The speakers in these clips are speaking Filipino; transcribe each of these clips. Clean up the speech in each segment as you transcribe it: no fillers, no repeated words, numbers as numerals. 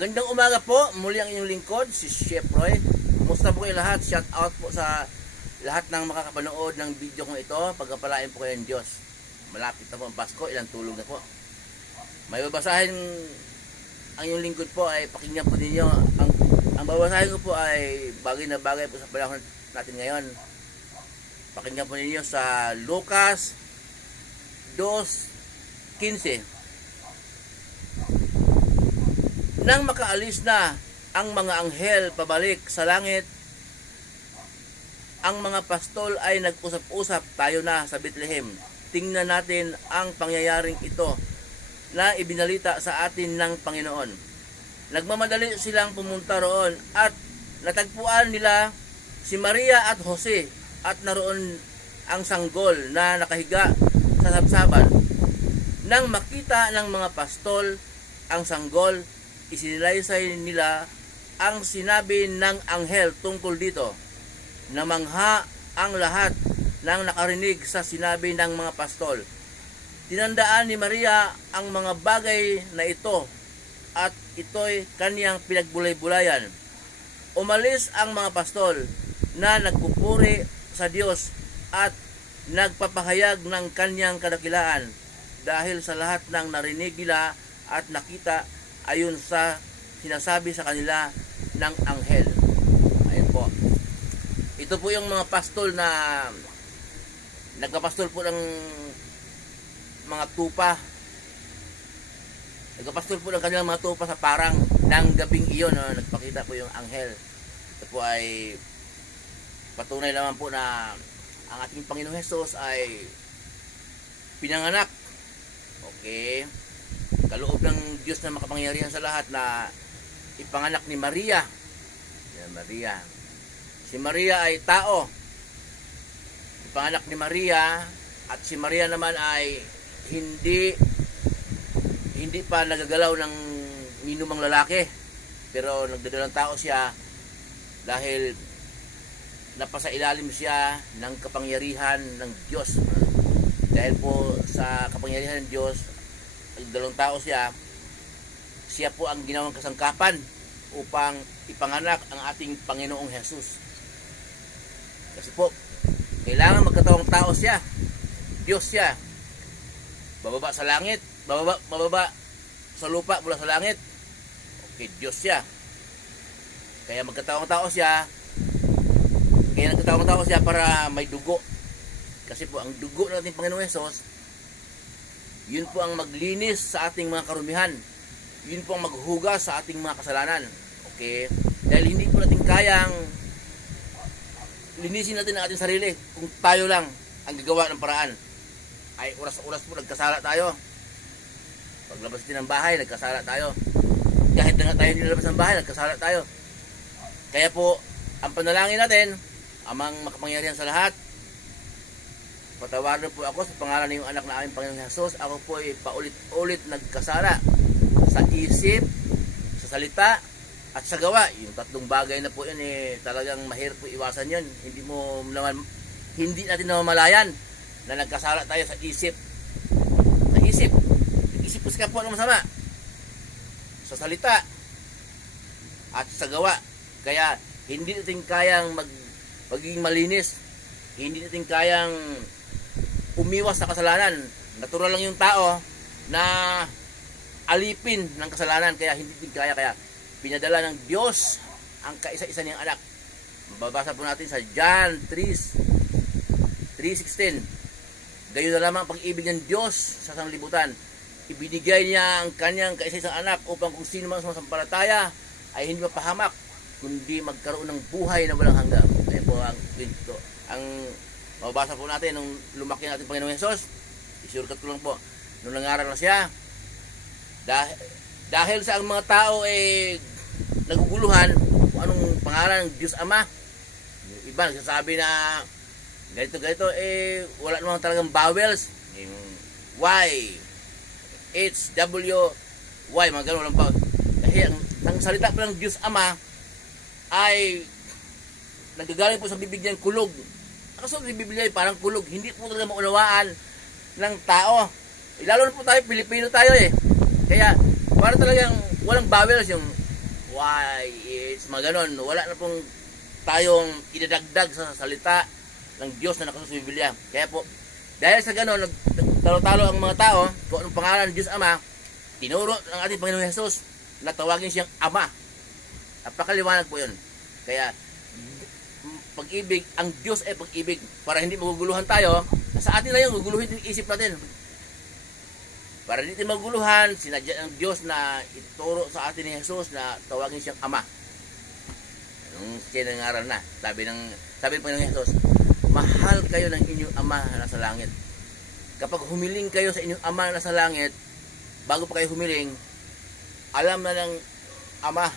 Magandang umaga po, muli ang inyong lingkod, si Chef Roy. Kumusta po kayo lahat? Shout out po sa lahat ng makakapanood ng video kong ito. Pagkapalain po kayo ng Diyos. Malapit na po ang Pasko, ilang tulog na po. May babasahin ang inyong lingkod po ay pakinggan po ninyo. Ang babasahin ko po ay bagay na bagay po sa panahon natin ngayon. Pakinggan po ninyo sa Lucas 2:15. Nang makaalis na ang mga anghel pabalik sa langit, ang mga pastol ay nag-usap-usap, tayo na sa Bethlehem. Tingnan natin ang pangyayaring ito na ibinalita sa atin ng Panginoon. Nagmamadali silang pumunta roon at natagpuan nila si Maria at Jose at naroon ang sanggol na nakahiga sa sabsaban. Nang makita ng mga pastol ang sanggol, isinilaysay nila ang sinabi ng anghel tungkol dito. Namangha ang lahat ng nakarinig sa sinabi ng mga pastol. Tinandaan ni Maria ang mga bagay na ito at ito'y kaniyang pinagbulay-bulayan. Umalis ang mga pastol na nagpupuri sa Diyos at nagpapahayag ng kaniyang kadakilaan dahil sa lahat ng narinig nila at nakita ayon sa sinasabi sa kanila ng anghel. Ayun po. Ito po yung mga pastol na nagpapastol po ng mga tupa. Nagpapastol po ng kanilang mga tupa sa parang ng gabing iyon. Nagpakita po yung anghel. Ito po ay patunay naman po na ang ating Panginoong Hesus ay pinanganak. Okay. Kaloob ng Diyos na makapangyarihan sa lahat na ipanganak ni Maria. Yan, Maria. Si Maria ay tao. Ipanganak ni Maria at si Maria naman ay hindi pa nagagalaw ng minumang lalaki. Pero nagdadalang tao siya dahil napasa ilalim siya ng kapangyarihan ng Diyos. Dahil po sa kapangyarihan ng Diyos, dalawang tao siya po ang ginawang kasangkapan upang ipanganak ang ating Panginoong Hesus. Kasi po, kailangan magkatawang tao siya. Diyos siya. Bababa sa langit, bababa sa lupa mula sa langit. Okay, Diyos siya. Kaya magkatawang tao siya. Kaya nagkatawang tao siya para may dugo. Kasi po, ang dugo ng ating Panginoong Hesus, yun po ang maglinis sa ating mga karumihan. Yun po ang maghugas sa ating mga kasalanan. Okay? Dahil hindi po natin kayang linisin natin ang ating sarili kung tayo lang ang gagawa ng paraan. Ay oras-oras po nagkasala tayo. Paglabas din ng bahay, nagkasala tayo. Kahit na nga tayo nilabas ng bahay, nagkasala tayo. Kaya po, ang panalangin natin, amang makapangyarihan sa lahat, patawarin po ako sa pangalan ng anak na aming Panginoong Hesus. Ako po ay paulit-ulit nagkasala sa isip, sa salita, at sa gawa. Yung tatlong bagay na po yun talagang mahirap po iwasan yun. Hindi natin namamalayan na nagkasala tayo sa isip. Sa isip. Isip po sa kapwa ng masama. Sa salita at sa gawa. Kaya hindi natin kayang maging malinis. Hindi natin kayang umiwas sa kasalanan. Natural lang yung tao na alipin ng kasalanan, kaya hindi din kaya. Kaya pinadala ng Diyos ang kaisa-isa niyang anak. Mababasa po natin sa John 3:16. Gayon na lamang ang pag-ibig ng Diyos sa sanglibutan. Ibinigay niya ang kanyang kaisa-isang anak upang kung sino man sumasampalataya ay hindi mapahamak, kundi magkaroon ng buhay na walang hanggan. Kaya po ang mababasa po natin nung lumaki natin Panginoong Hesus. Isurkat ko lang po, nung nangaral na siya, dahil sa ang mga tao naguguluhan kung anong pangalan ng Diyos Ama. Yung iba nagsasabi na ganito wala namang talagang vowels. Yung Y, H, W, Y, mga ganun lang pa. Kasi ang salita po ng Diyos Ama ay nagagaling po sa bibig niyang kulog. Kaso sa Biblia ay parang kulog, hindi po talaga maunawaan ng tao. Lalo na po tayo, Pilipino tayo Kaya para talagang walang vowels yung Why? It's mga ganon. Wala na pong tayong idadagdag sa salita ng Diyos na nakasulat sa Biblia. Kaya po, dahil sa ganon, nagtalo-talo ang mga tao kung anong pangalan ng Diyos Ama, tinuro ng ating Panginoong Hesus na tawagin siyang Ama. Napakaliwanag po yun. Kaya, pag-ibig, ang Diyos ay pag-ibig. Para hindi maguguluhan tayo, sa atin na yun, guguluhin yung isip natin. Para hindi maguluhan, sinadya ng Diyos na ituro sa atin ni Jesus na tawagin siyang Ama. Anong sinangaral na? Sabi ng Panginoong Jesus, mahal kayo ng inyong Ama na nasa langit. Kapag humiling kayo sa inyong Ama na nasa langit, bago pa kayo humiling, alam na ng Ama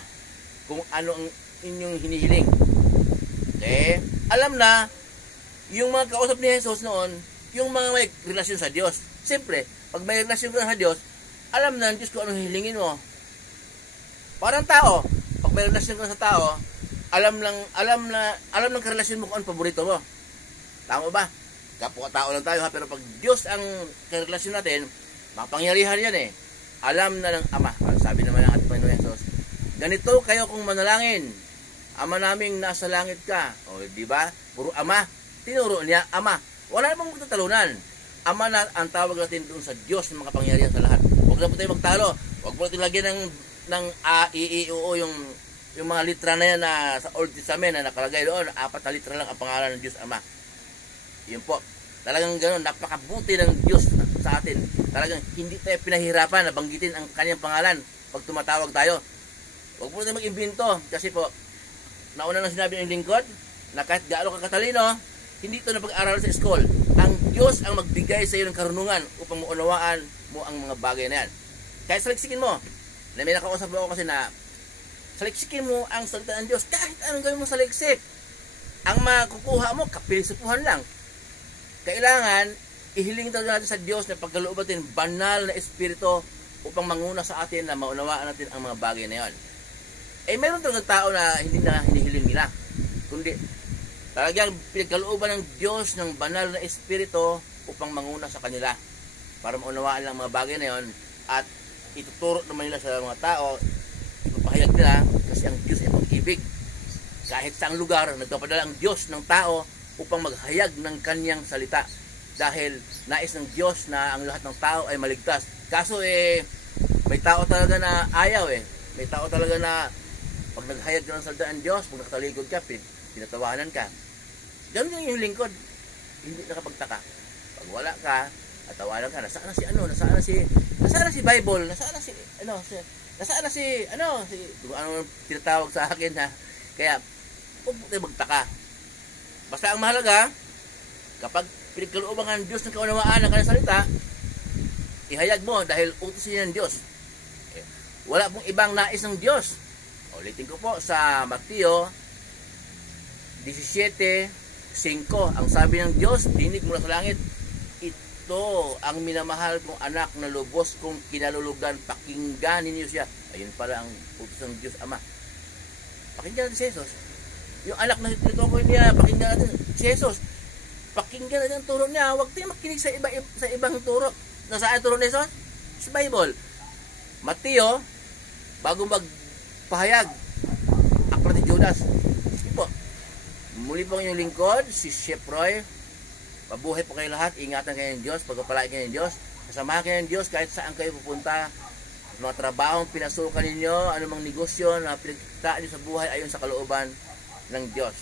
kung ano ang inyong hinihiling. Okay? Alam na, yung mga kausap ni Jesus noon, yung mga may relasyon sa Diyos. Siyempre, pag may relasyon ka sa Diyos, alam na ng Diyos kung anong hilingin mo. Parang tao, pag may relasyon ka sa tao, alam ng karelasyon mo kung anong paborito mo. Tama ba? Kapwa-tao lang tayo ha, pero pag Diyos ang karelasyon natin, makapangyarihan yan eh. Alam na ng Ama. Sabi naman ng ating Panginoon Jesus, ganito kayo kung manalangin. Ama naming nasa langit ka. O, di ba? Puro Ama. Tinuro niya Ama. Wala namang magtatalunan. Ama na ang tawag natin doon sa Diyos na makapangyarihan sa lahat. Huwag na po tayo magtalo. Huwag po natin lagyan ng A, I, I, O, yung mga litra na yan na sa Old Testament na nakalagay doon. 4 na litra lang ang pangalan ng Diyos Ama. Yun po. Talagang gano'n, napakabuti ng Diyos sa atin. Talagang hindi tayo pinahirapan na banggitin ang kanyang pangalan pag tumatawag tayo. Huwag po natin mag-imbento. Kasi po, nauna nang sinabi ng lingkod na kahit gaano ka katalino, hindi ito na pag-aral sa school. Ang Diyos ang magbigay sa iyo ng karunungan upang maunawaan mo ang mga bagay na yan. Kahit saliksikin mo, na may nakausap ako kasi na saliksikin mo ang salita ng Diyos kahit anong gawin mo saliksik. Ang makukuha mo, kapilisipuhan lang. Kailangan, ihiling talaga natin sa Diyos na pagkaloob natin banal na espiritu upang manguna sa atin na maunawaan natin ang mga bagay na yan. Eh, mayroon talagang tao na hindi na hinihiling nila. Kundi, talagang pinagkalooban ng Diyos ng banal na espiritu upang manguna sa kanila para maunawaan lang mga bagay na yon at ituturo naman nila sa mga tao, ipapahayag nila kasi ang Diyos ay pag-ibig. Kahit saang lugar, nagpapadala ang Diyos ng tao upang maghayag ng kanyang salita dahil nais ng Diyos na ang lahat ng tao ay maligtas. Kaso may tao talaga na ayaw May tao talaga na pag naghayag ng salita ng Diyos, pag nakatalikod ka, pinatawanan ka. Ganun yung lingkod. Hindi nakapagtaka. Pag wala ka, at tawanan ka, nasaan na si Bible, nasaan na si kung ano tinatawag sa akin na, kaya, huwag mo tayo magtaka. Basta ang mahalaga, kapag pinagkalooban ng Diyos ng kaunawaan ng kanyang salita, ihayag mo dahil utusin niya ng Diyos. Wala pong ibang nais ng Diyos. Ulitin ko po sa Mateo 17:5, ang sabi ng Diyos, dinig mula sa langit, ito ang minamahal kong anak na lubos kong kinalulugan, pakinggan ninyo siya. Ayun pala ang utos ng Diyos Ama. Pakinggan natin si Jesus. Yung anak na tinutukoy niya, pakinggan natin si Jesus. Pakinggan natin ang turo niya. Huwag tayo makinig sa ibang turo. Nasaan turo ni Jesus? Sa Bible. Mateo, bago magpahayag, aklat ni Judas. Po. Muli po yung lingkod, si Chef Roy. Mabuhay po kayo lahat. Ingatan kayo ng Diyos. Pagpapalain kayo ng Diyos. Kasamahan kayo ng Diyos kahit saan kayo pupunta. Mga trabahong pinasukan ninyo, anumang negosyo na pinagkitaan nyo sa buhay ayon sa kalooban ng Diyos.